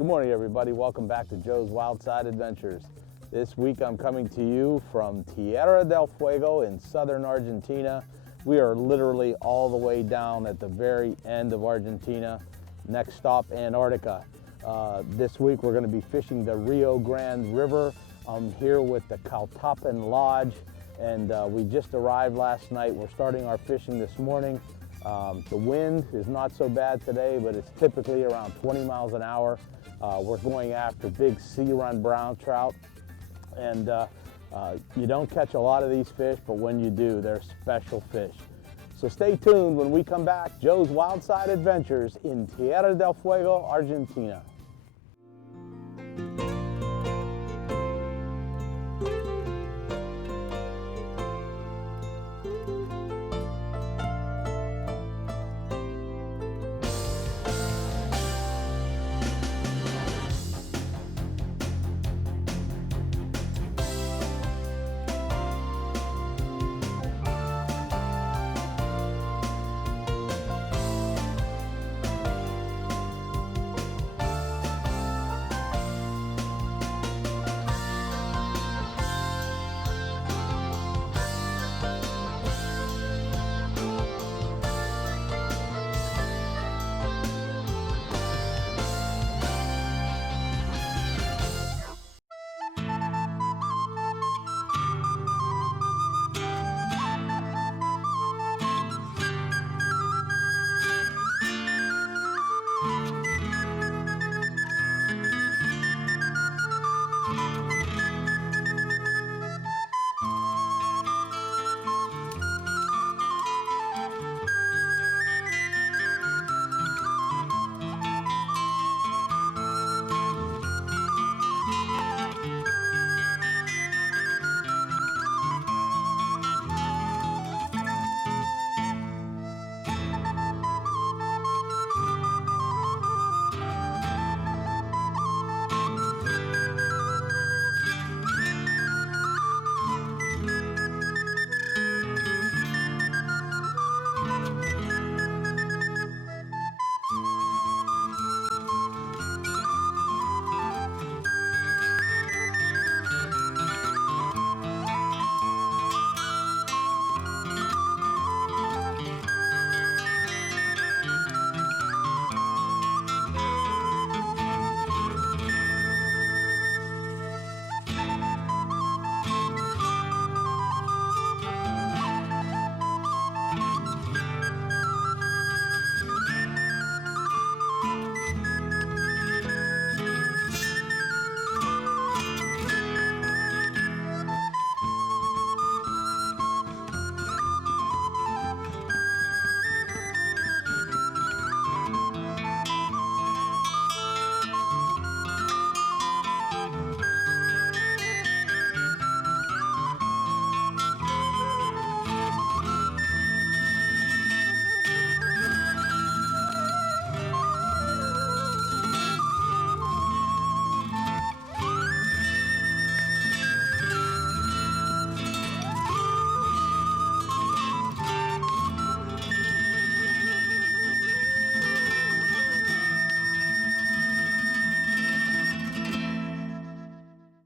Good morning, everybody. Welcome back to Joe's Wildside Adventures. This week I'm coming to you from Tierra del Fuego in southern Argentina. We are literally all the way down at the very end of Argentina. Next stop, Antarctica. This week we're going to be fishing the Rio Grande River. I'm here with the Tapen Lodge, and we just arrived last night. We're starting our fishing this morning. The wind is not so bad today, but it's typically around 20 miles an hour. We're going after big sea-run brown trout, and you don't catch a lot of these fish, but when you do, they're special fish. So stay tuned when we come back. Joe's Wildside Adventures in Tierra del Fuego, Argentina.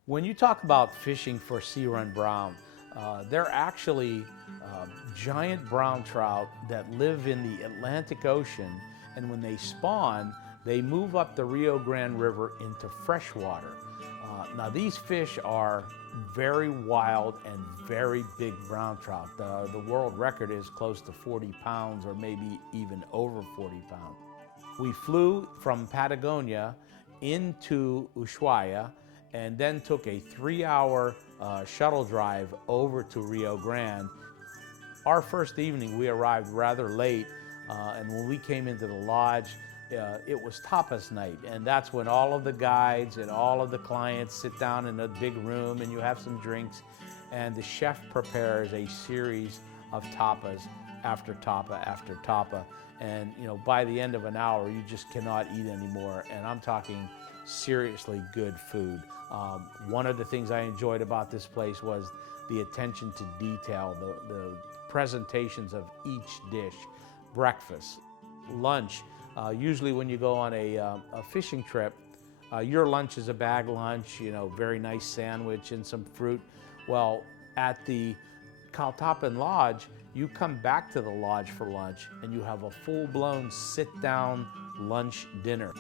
When you talk about fishing for sea-run brown, they're actually giant brown trout that live in the Atlantic Ocean, and when they spawn, they move up the Rio Grande River into freshwater. Now these fish are very wild and very big brown trout. The world record is close to 40 pounds or maybe even over 40 pounds. We flew from Patagonia into Ushuaia and then took a 3-hour shuttle drive over to Rio Grande. Our first evening, we arrived rather late, and when we came into the lodge, it was tapas night, and that's when all of the guides and all of the clients sit down in a big room and you have some drinks, and the chef prepares a series of tapas after tapa after tapa, and by the end of an hour, you just cannot eat anymore, and I'm talking seriously good food. One of the things I enjoyed about this place was the attention to detail, the presentations of each dish. Breakfast, lunch. Usually when you go on a fishing trip, Your lunch is a bag lunch, you know, very nice sandwich and some fruit. Well, at the Tapen Lodge, you come back to the lodge for lunch and you have a full-blown sit-down lunch dinner.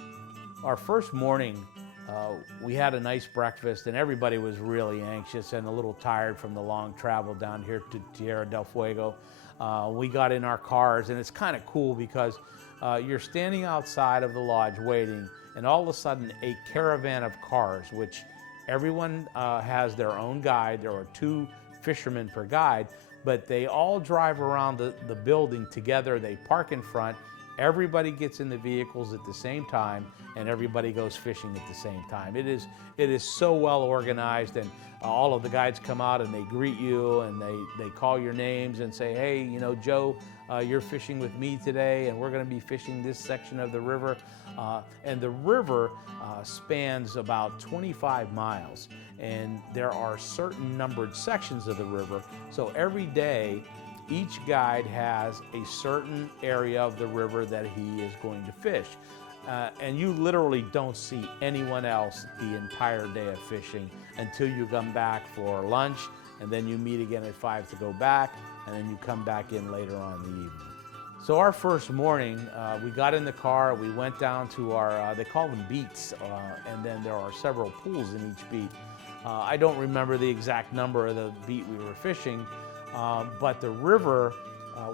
Our first morning, we had a nice breakfast and everybody was really anxious and a little tired from the long travel down here to Tierra del Fuego. We got in our cars, and it's kind of cool because you're standing outside of the lodge waiting, and all of a sudden a caravan of cars, which everyone has their own guide. There are 2 fishermen per guide, but they all drive around the building together. They park in front. Everybody gets in the vehicles at the same time, and everybody goes fishing at the same time. It is so well organized, and all of the guides come out and they greet you and they call your names and say, hey, you know, Joe, you're fishing with me today, and we're going to be fishing this section of the river. And the river spans about 25 miles, and there are certain numbered sections of the river. So every day, each guide has a certain area of the river that he is going to fish. And you literally don't see anyone else the entire day of fishing until you come back for lunch, and then you meet again at 5 to go back, and then you come back in later on in the evening. So our first morning, we got in the car, we went down to our, they call them beats, and then there are several pools in each beat. I don't remember the exact number of the beat we were fishing, but the river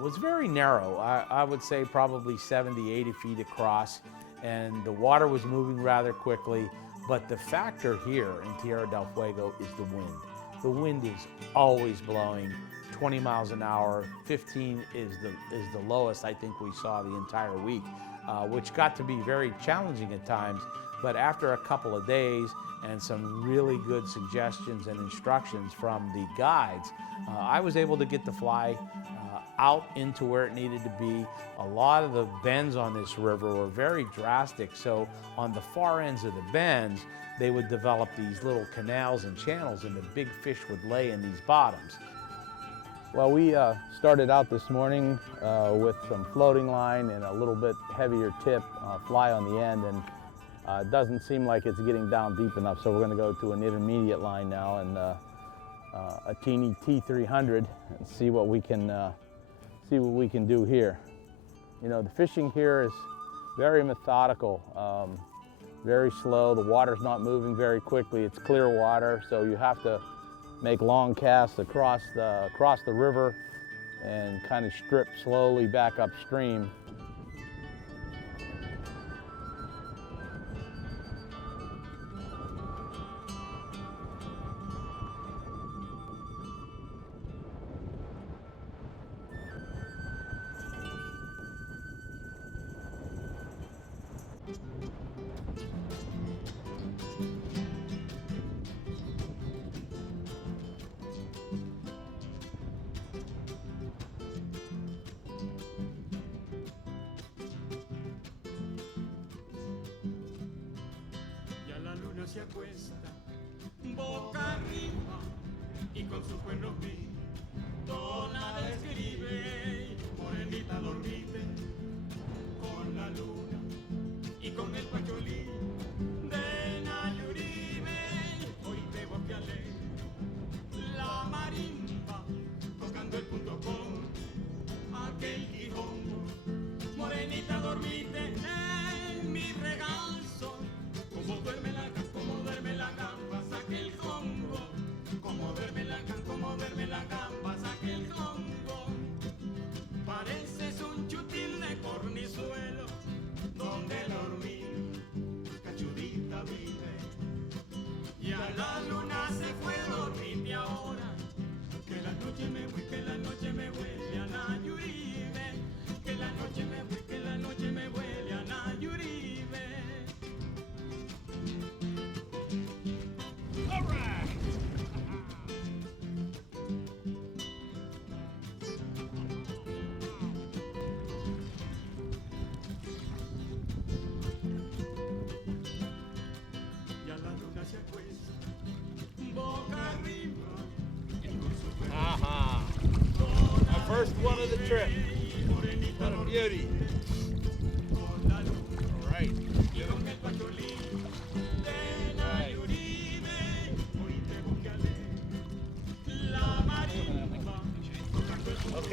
was very narrow. I would say probably 70, 80 feet across, and the water was moving rather quickly. But the factor here in Tierra del Fuego is the wind. The wind is always blowing 20 miles an hour. 15 is the lowest I think we saw the entire week, which got to be very challenging at times. But after a couple of days and some really good suggestions and instructions from the guides, I was able to get the fly out into where it needed to be. A lot of the bends on this river were very drastic, so on the far ends of the bends, they would develop these little canals and channels, and the big fish would lay in these bottoms. Well, we started out this morning with some floating line and a little bit heavier tip fly on the end, and it doesn't seem like it's getting down deep enough, so we're going to go to an intermediate line now and a teeny T300 and see what we can do here. You know, the fishing here is very methodical, very slow. The water's not moving very quickly. It's clear water, so you have to make long casts across the river and kind of strip slowly back upstream. Se acuesta boca arriba y con sus buenos vinos la describe. Morenita dormite con la luna y con el pacholí de Nayuribe. Hoy te que alegre la marimba tocando el punto con aquel Gijón. Morenita dormite en mi regazo, como duerme la gamba, saque el congo. Como duerme la gamba, saque el congo. Pareces un chutil de cornizuelo, donde el hormiga cachudita vive. Y a la luna se fue, dormite ahora, que la noche me voy, que la noche me huele a Nayuribe. Que la noche me voy, que la noche me huele a Nayuribe. First one of the trip. What a beauty. All right.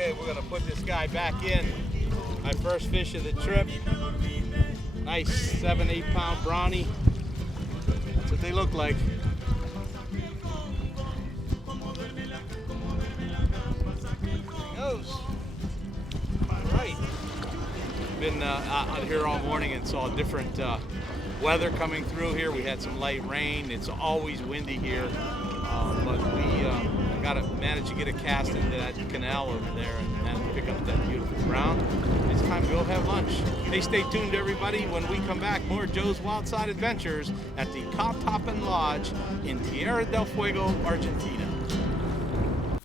Okay, we're gonna put this guy back in. My first fish of the trip. Nice 7-8 pound brownie. That's what they look like. Goes. All right. Been out here all morning and saw different weather coming through here. We had some light rain. It's always windy here, but we got to manage to get a cast into that canal over there and pick up that beautiful brown. It's time to go have lunch. Hey, stay tuned, everybody. When we come back, more Joe's Wildside Adventures at the Tapen Lodge in Tierra del Fuego, Argentina.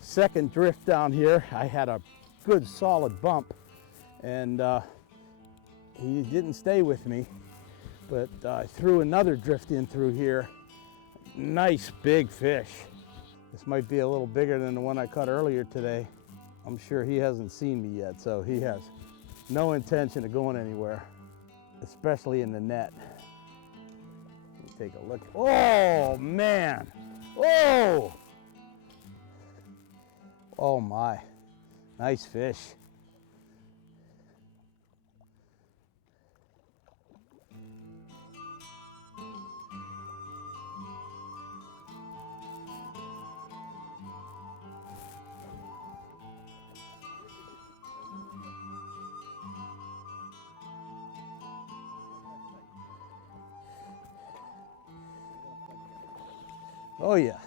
Second drift down here, I had a good solid bump, and he didn't stay with me, but I threw another drift in through here. Nice big fish. This might be a little bigger than the one I caught earlier today. I'm sure he hasn't seen me yet, so he has no intention of going anywhere, especially in the net. Let me take a look. Oh man, oh! Oh my, nice fish. Oh yeah.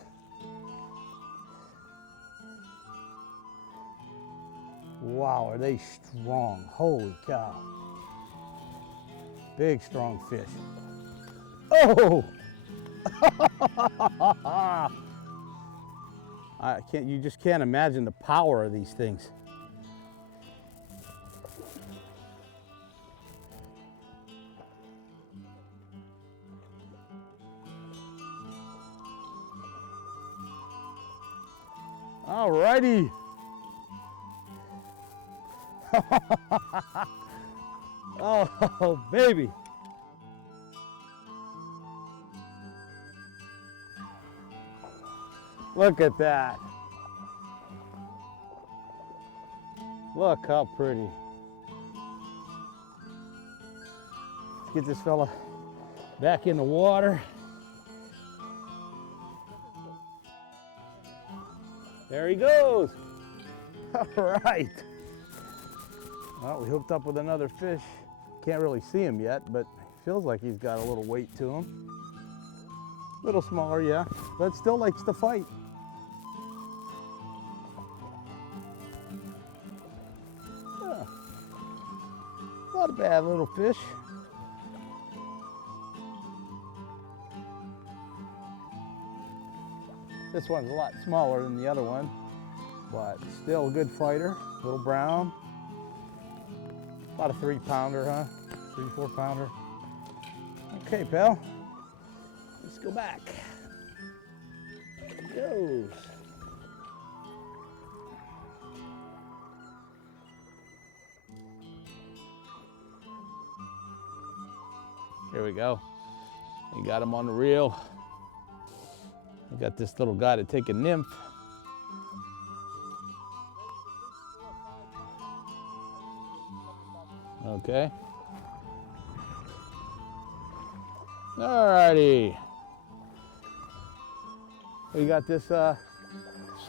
Wow, are they strong? Holy cow. Big, strong fish. Oh! You just can't imagine the power of these things. All righty. Oh, baby. Look at that. Look how pretty. Let's get this fella back in the water. There he goes. All right. Well, we hooked up with another fish. Can't really see him yet, but feels like he's got a little weight to him. A little smaller, yeah, but still likes to fight. Yeah. Not a bad little fish. This one's a lot smaller than the other one, but still a good fighter. Little brown. About a 3-pounder, huh? 3-4 pounder. Okay, pal. Let's go back. There he goes. Here we go. You got him on the reel. I got this little guy to take a nymph. Okay. Alrighty. We got this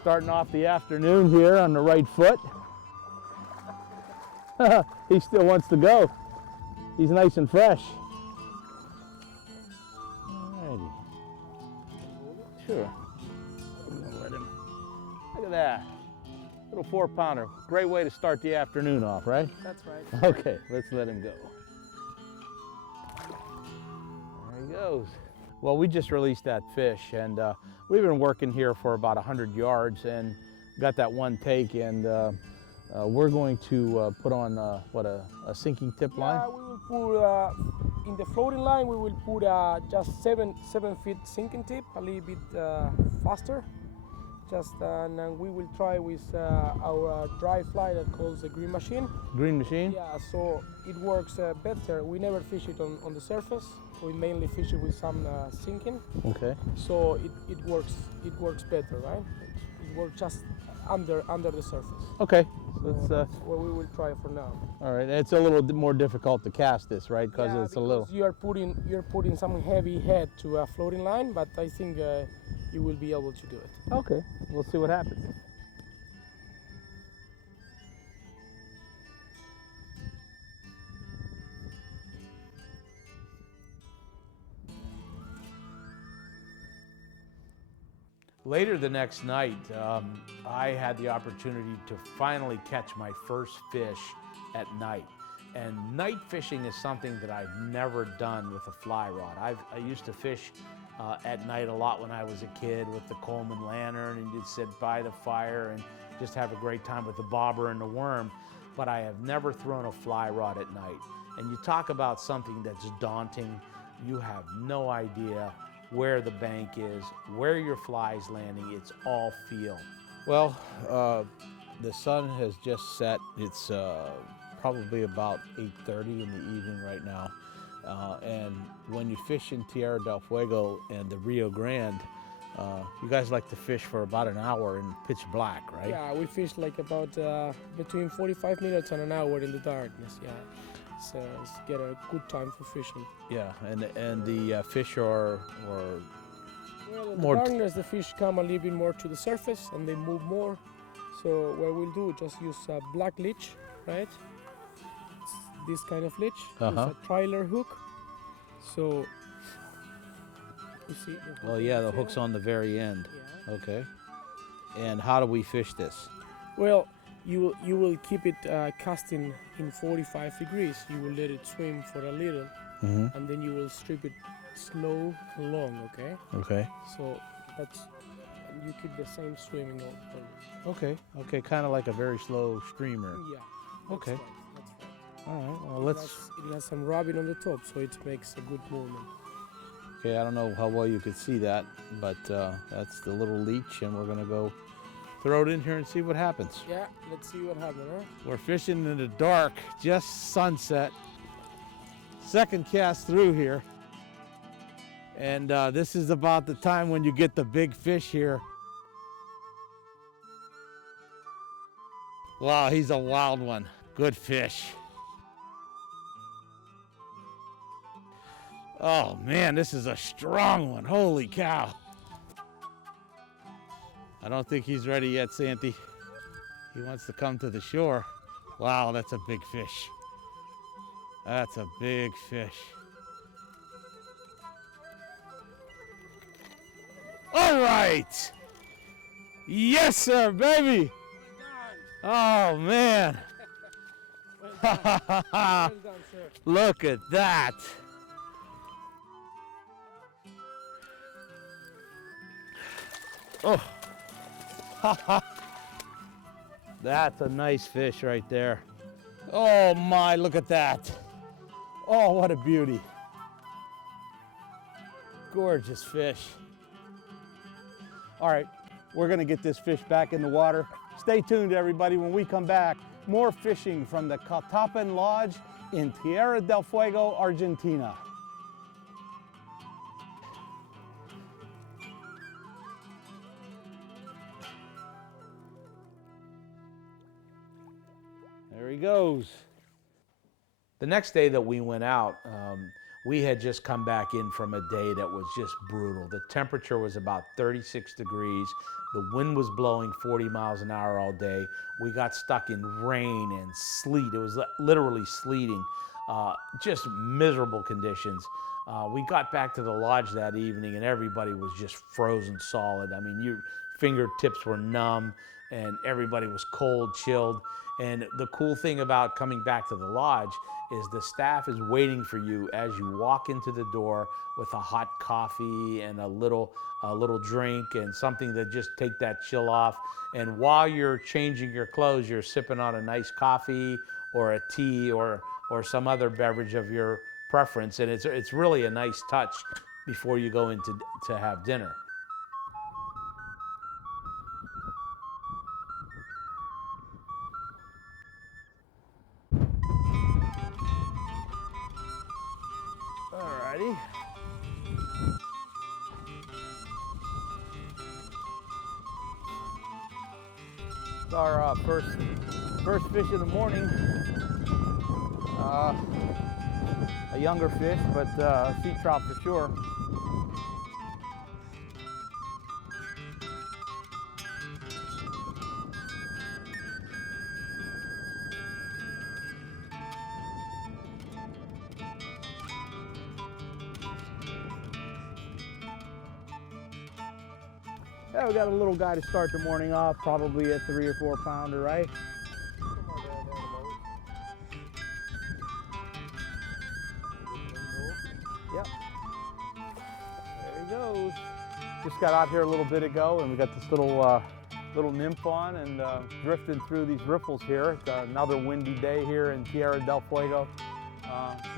starting off the afternoon here on the right foot. He still wants to go. He's nice and fresh. Alrighty. Sure. I'm gonna let him. Look at that. Little 4-pounder. Great way to start the afternoon off, right? That's right. Okay, let's let him go. There he goes. Well, we just released that fish, and we've been working here for about 100 yards and got that one take, and we're going to put on, a sinking tip line? Yeah, we will put, in the floating line, we will put just 7 feet sinking tip, a little bit faster. And then we will try with our dry fly that calls the green machine. Green machine? Yeah, so it works better. We never fish it on the surface. We mainly fish it with some sinking. Okay. So it works better, right? It works just under the surface. Okay, So let's. that's what we will try for now. All right, it's a little more difficult to cast this, right? Because Yeah, it's a little. you're putting some heavy head to a floating line, but I think you will be able to do it. Okay, we'll see what happens. Later the next night, I had the opportunity to finally catch my first fish at night. And night fishing is something that I've never done with a fly rod. I used to fish at night a lot when I was a kid with the Coleman lantern, and you'd sit by the fire and just have a great time with the bobber and the worm. But I have never thrown a fly rod at night. And you talk about something that's daunting. You have no idea where the bank is, where your fly's landing. It's all feel. Well, the sun has just set. It's probably about 8:30 in the evening right now. And when you fish in Tierra del Fuego and the Rio Grande, you guys like to fish for about an hour in pitch black, right? Yeah, we fish like about between 45 minutes and an hour in the darkness. Yeah, so it's get a good time for fishing. Yeah, and the fish are Well, in more the darkness, the fish come a little bit more to the surface and they move more. So what we'll do, just use a black leech, right? This kind of leech, with a trailer hook. So you see. The hook well, in yeah, the tail? hook's on the very end. Yeah. Okay. And how do we fish this? Well, you will keep it casting in 45 degrees. You will let it swim for a little, and then you will strip it slow and long. Okay. Okay. So that's you keep the same swimming always. Okay. Okay. Kind of like a very slow streamer. Yeah. That's Okay. Right, that's right. All right. Well, let's. It has some rubbing on the top, so it makes a good movement. Okay. I don't know how well you could see that, but that's the little leech, and we're gonna go throw it in here and see what happens. Yeah, let's see what happens, huh? We're fishing in the dark, just sunset. Second cast through here. And this is about the time when you get the big fish here. Wow, he's a wild one. Good fish. Oh man, this is a strong one. Holy cow. I don't think he's ready yet, Santi. He wants to come to the shore. Wow, that's a big fish. That's a big fish. All right. Yes, sir, baby. Oh, man. Well done, sir. Look at that. Oh. That's a nice fish right there. Oh my, look at that. Oh, what a beauty. Gorgeous fish. All right, we're gonna get this fish back in the water. Stay tuned, everybody. When we come back, more fishing from the Tapen Lodge in Tierra del Fuego, Argentina. There he goes. The next day that we went out, we had just come back in from a day that was just brutal. The temperature was about 36 degrees. The wind was blowing 40 miles an hour all day. We got stuck in rain and sleet. It was literally sleeting. Just miserable conditions. We got back to the lodge that evening and everybody was just frozen solid. I mean, your fingertips were numb and everybody was cold, chilled. And the cool thing about coming back to the lodge is the staff is waiting for you as you walk into the door with a hot coffee and a little drink and something to just take that chill off. And while you're changing your clothes, you're sipping on a nice coffee or a tea or some other beverage of your preference. And it's really a nice touch before you go in to have dinner. Alrighty. It's our first fish of the morning. A younger fish, but sea trout for sure. Yeah, we got a little guy to start the morning off, probably a 3 or 4 pounder, right? Yep. There he goes. Just got out here a little bit ago, and we got this little nymph on and drifting through these riffles here. It's another windy day here in Tierra del Fuego.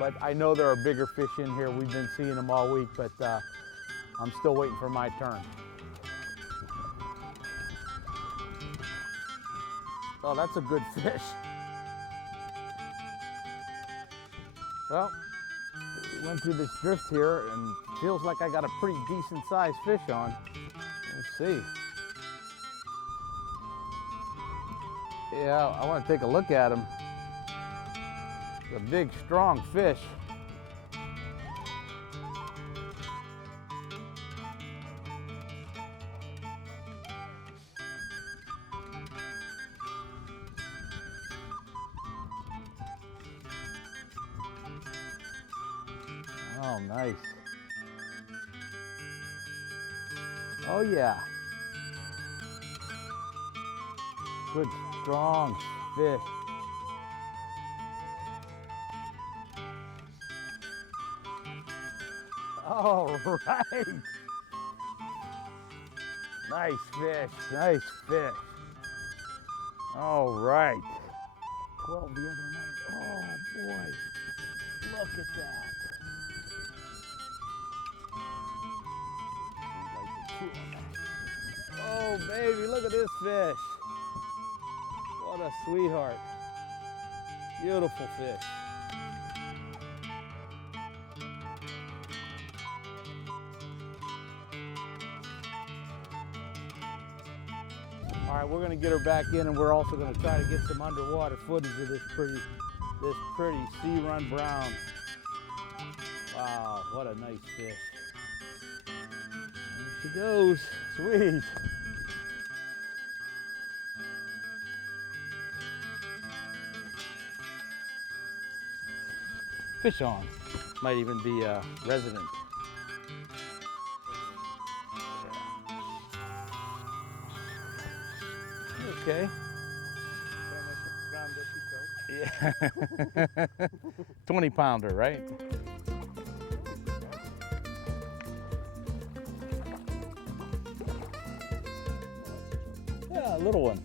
But I know there are bigger fish in here. We've been seeing them all week, but I'm still waiting for my turn. Oh, that's a good fish. Well, we went through this drift here and feels like I got a pretty decent sized fish on. Let's see. Yeah, I want to take a look at him. It's a big, strong fish. Oh, nice. Oh, yeah. Good, strong fish. All right. Nice fish, nice fish. All right. 12 the other night. Oh, boy. Look at that. Oh, baby, look at this fish. What a sweetheart. Beautiful fish. All right, we're going to get her back in, and we're also going to try to get some underwater footage of this pretty sea run brown. Wow, what a nice fish. There she goes. Sweet. Fish on. Might even be a resident. Okay. Yeah. 20 pounder, right? Yeah, a little one.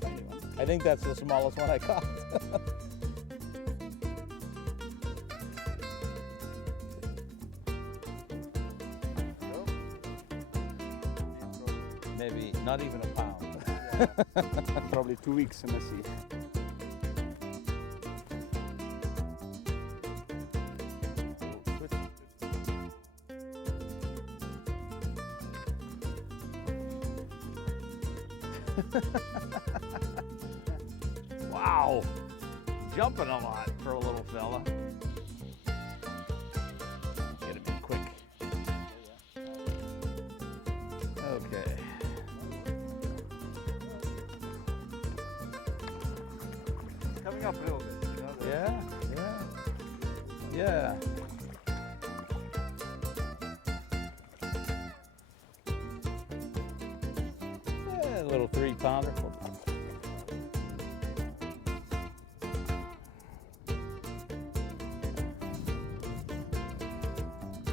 I think that's the smallest one I caught. Maybe not even a pound. Probably 2 weeks in the sea. Wow, jumping a lot for a little fella. Get him in quick. Okay. Coming up a little bit. You know, Yeah. Yeah. A little 3 pounder, 4 pounder.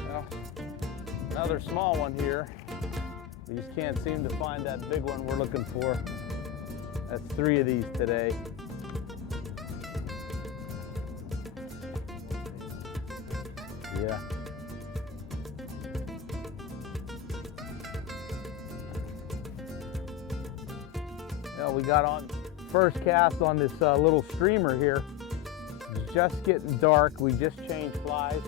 Well, another small one here. We just can't seem to find that big one we're looking for. That's 3 of these today. Yeah. Well, we got on first cast on this little streamer here. It's just getting dark. We just changed flies.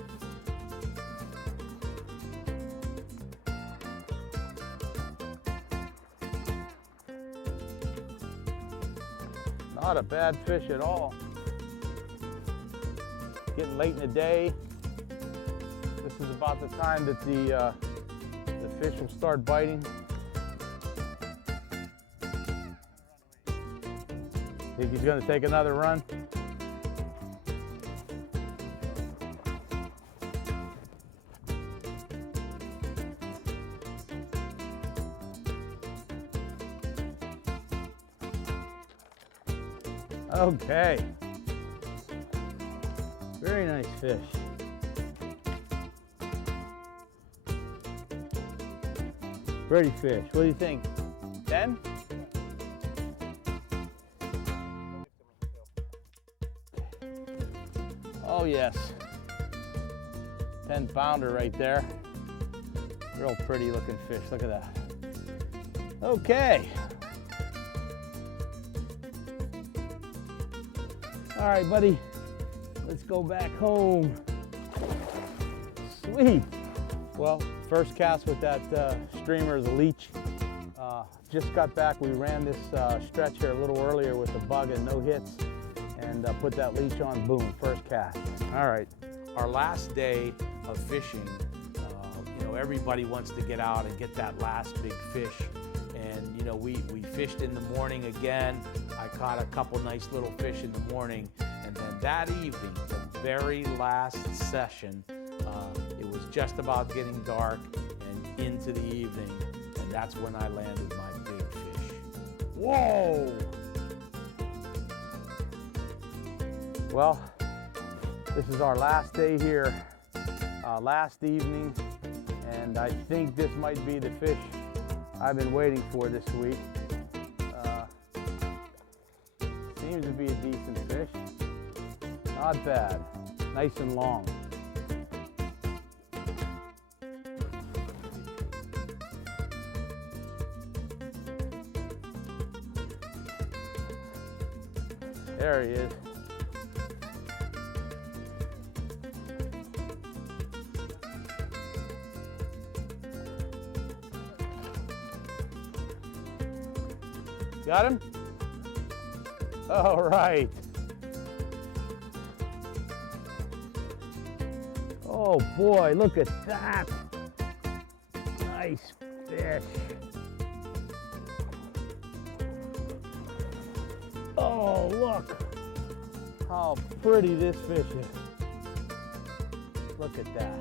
Not a bad fish at all. Getting late in the day. This is about the time that the fish will start biting. Think he's gonna take another run? Okay. Very nice fish. Pretty fish. What do you think? 10? Oh yes. 10 pounder right there. Real pretty looking fish. Look at that. Okay. All right, buddy. Let's go back home. Sweet. Well, first cast with that streamer is a leech. Just got back. We ran this stretch here a little earlier with a bug and no hits, and put that leech on. Boom, first cast. All right. Our last day of fishing, you know, everybody wants to get out and get that last big fish. And, you know, we fished in the morning again. I caught a couple nice little fish in the morning. And then that evening, the very last session, it was just about getting dark and into the evening. And that's when I landed my big fish. Whoa! Well, this is our last day here, last evening, and I think this might be the fish I've been waiting for this week. Seems to be a decent fish. Not bad. Nice and long. There he is. Got him? All right. Oh boy, look at that. Nice fish. Oh, look how pretty this fish is. Look at that.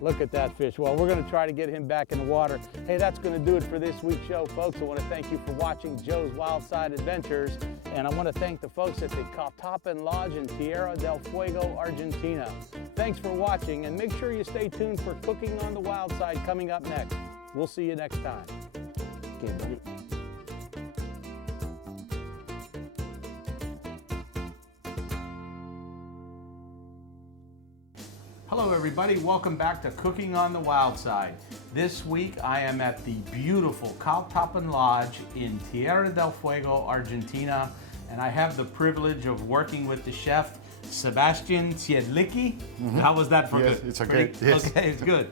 Look at that fish. Well, we're going to try to get him back in the water. Hey, that's going to do it for this week's show, folks. I want to thank you for watching Joe's Wildside Adventures. And I want to thank the folks at the Tapen Lodge in Tierra del Fuego, Argentina. Thanks for watching, and make sure you stay tuned for Cooking on the Wild Side coming up next. We'll see you next time. Okay, buddy. Hello everybody, welcome back to Cooking on the Wild Side. This week I am at the beautiful Tapen Lodge in Tierra del Fuego, Argentina, and I have the privilege of working with the chef, Sebastian Siedlicki. How was that for Yes, good? it's okay. Yes. Okay, it's good.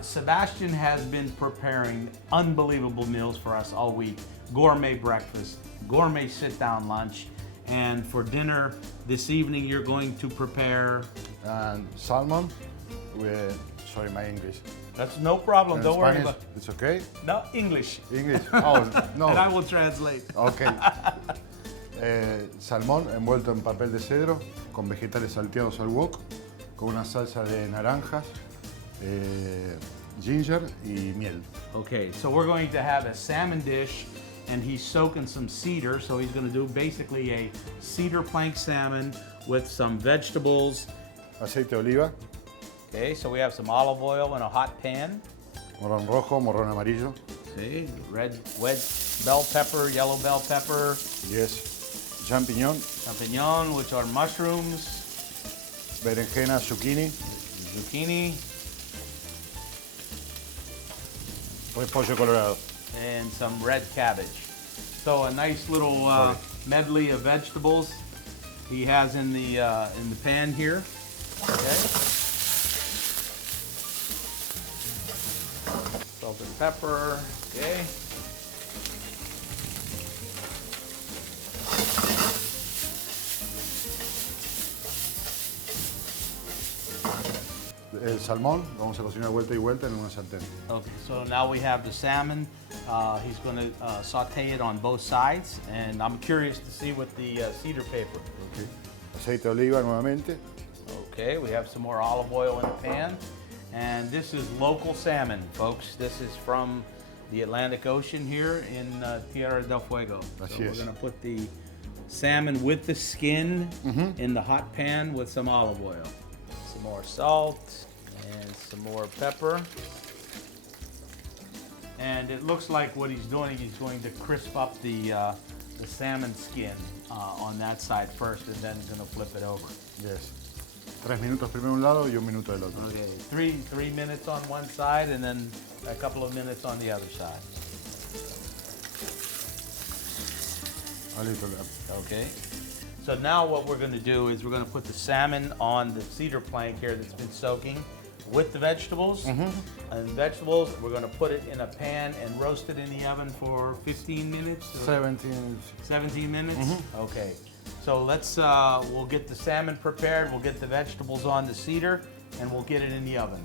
Sebastian has been preparing unbelievable meals for us all week. Gourmet breakfast, gourmet sit-down lunch, and for dinner this evening you're going to prepare... And salmon with, sorry, my English. That's no problem, don't worry Spanish, about it. it's okay? No, English. English? Oh, no. And I will translate. Ok. Salmón envuelto en papel de cedro con vegetales salteados al wok, con una salsa de naranjas, ginger y miel. Okay, so we're going to have a salmon dish, and he's soaking some cedar, so he's going to do basically a cedar plank salmon with some vegetables. Aceite de oliva, Okay, so we have some olive oil in a hot pan. morrón rojo, morrón amarillo, See, red bell pepper, yellow bell pepper, yes, champiñón, champignon, which are mushrooms, berenjena, zucchini, zucchini, repollo colorado. and some red cabbage. So a nice little medley of vegetables he has in the pan here. Okay. Salt and pepper, okay. El salmón lo vamos a cocinar vuelta y vuelta en una sartén. Okay, so now we have the salmon. He's going to saute it on both sides, and I'm curious to see what the cedar paper. Okay. Aceite de oliva nuevamente. Okay, we have some more olive oil in the pan. And this is local salmon, folks. This is from the Atlantic Ocean here in Tierra del Fuego. Así So we're es. going to put the salmon with the skin in the hot pan with some olive oil. Some more salt and some more pepper. And it looks like what he's doing, he's going to crisp up the salmon skin on that side first, and then going to flip it over. Yes. 3 minutos primero un lado y 1 minuto del otro. Okay, three minutes on one side and then a couple of minutes on the other side. Ah, listo. Okay. So now what we're going to do is we're going to put the salmon on the cedar plank here that's been soaking with the vegetables. And vegetables, we're going to put it in a pan and roast it in the oven for 15 minutes? Or 17 minutes? Okay. So let's, we'll get the salmon prepared, we'll get the vegetables on the cedar, and we'll get it in the oven.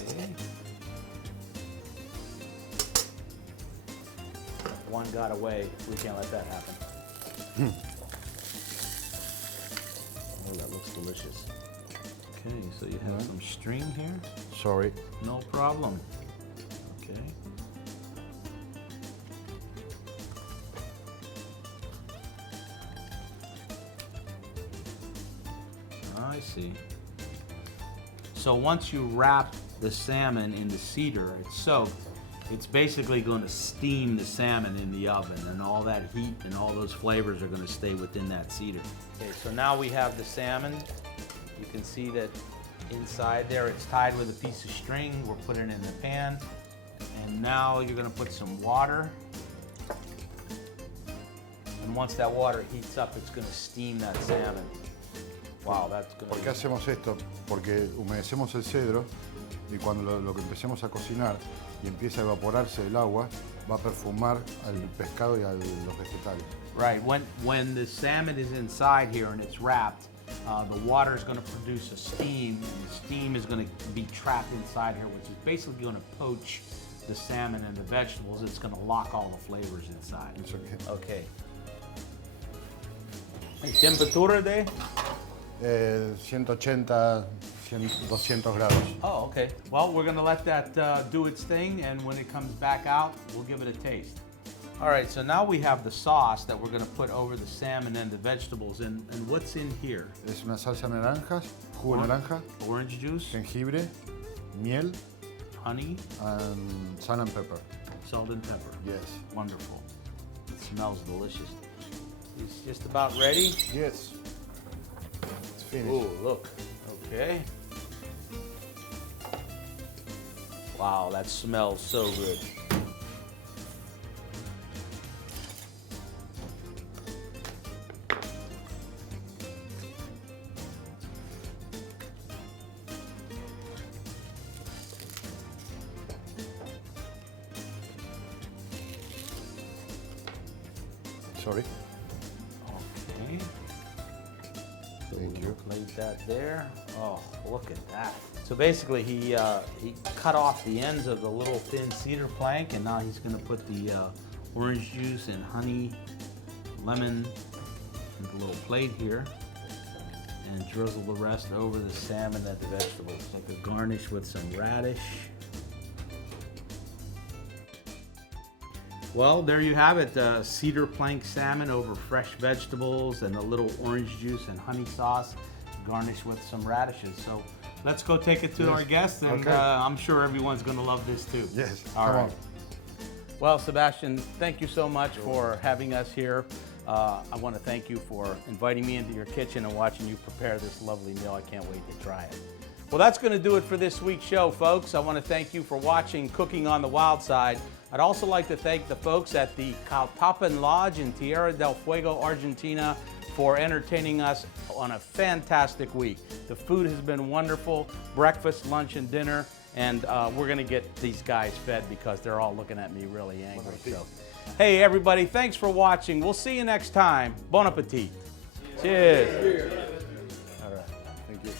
Okay. One got away, we can't let that happen. Oh, that looks delicious. Okay, so you have some string here? Sorry. No problem. Okay. I see. So once you wrap the salmon in the cedar, it's soaked, it's basically going to steam the salmon in the oven, and all that heat and all those flavors are going to stay within that cedar. Okay, so now we have the salmon. You can see that inside there it's tied with a piece of string. We're putting it in the pan. And now you're going to put some water. And once that water heats up, it's going to steam that salmon. Wow, that's going ¿Por qué hacemos esto? Porque humedecemos el cedro y cuando lo que empecemos a cocinar y empieza a evaporarse el agua, va a perfumar al pescado y a los vegetales. Right, when the salmon is inside here and it's wrapped, the water is going to produce a steam, and the steam is going to be trapped inside here, which is basically going to poach the salmon and the vegetables. It's going to lock all the flavors inside. It's okay. Okay. Temperatura de? 180, 200 grados. Oh, okay. Well, we're going to let that do its thing, and when it comes back out, we'll give it a taste. All right, so now we have the sauce that we're going to put over the salmon and the vegetables, and what's in here? Es una salsa de naranjas, jugo de naranja, Orange juice, jengibre, miel, honey, and salt and pepper. salt and pepper. Yes. Wonderful. It smells delicious. It's just about ready. Yes. It's finished. Oh, look. Okay. Wow, that smells so good. Sorry. Okay. Thank you. Plate that there. Oh, look at that. So basically, he cut off the ends of the little thin cedar plank, and now he's going to put the orange juice and honey, lemon, in the little plate here, and drizzle the rest over the salmon and the vegetables. Like a garnish with some radish. Well, there you have it, cedar plank salmon over fresh vegetables and a little orange juice and honey sauce, garnished with some radishes. So let's go take it to our guests, and Okay. I'm sure everyone's going to love this too. Yes. All Come right. on. Well, Sebastian, thank you so much for having us here. I want to thank you for inviting me into your kitchen and watching you prepare this lovely meal. I can't wait to try it. Well, that's going to do it for this week's show, folks. I want to thank you for watching Cooking on the Wild Side. I'd also like to thank the folks at the Tapen Lodge in Tierra del Fuego, Argentina, for entertaining us on a fantastic week. The food has been wonderful, breakfast, lunch, and dinner, and we're gonna get these guys fed because they're all looking at me really angry. So, hey everybody, thanks for watching. We'll see you next time. Bon appetit. Cheers. All right. Thank you.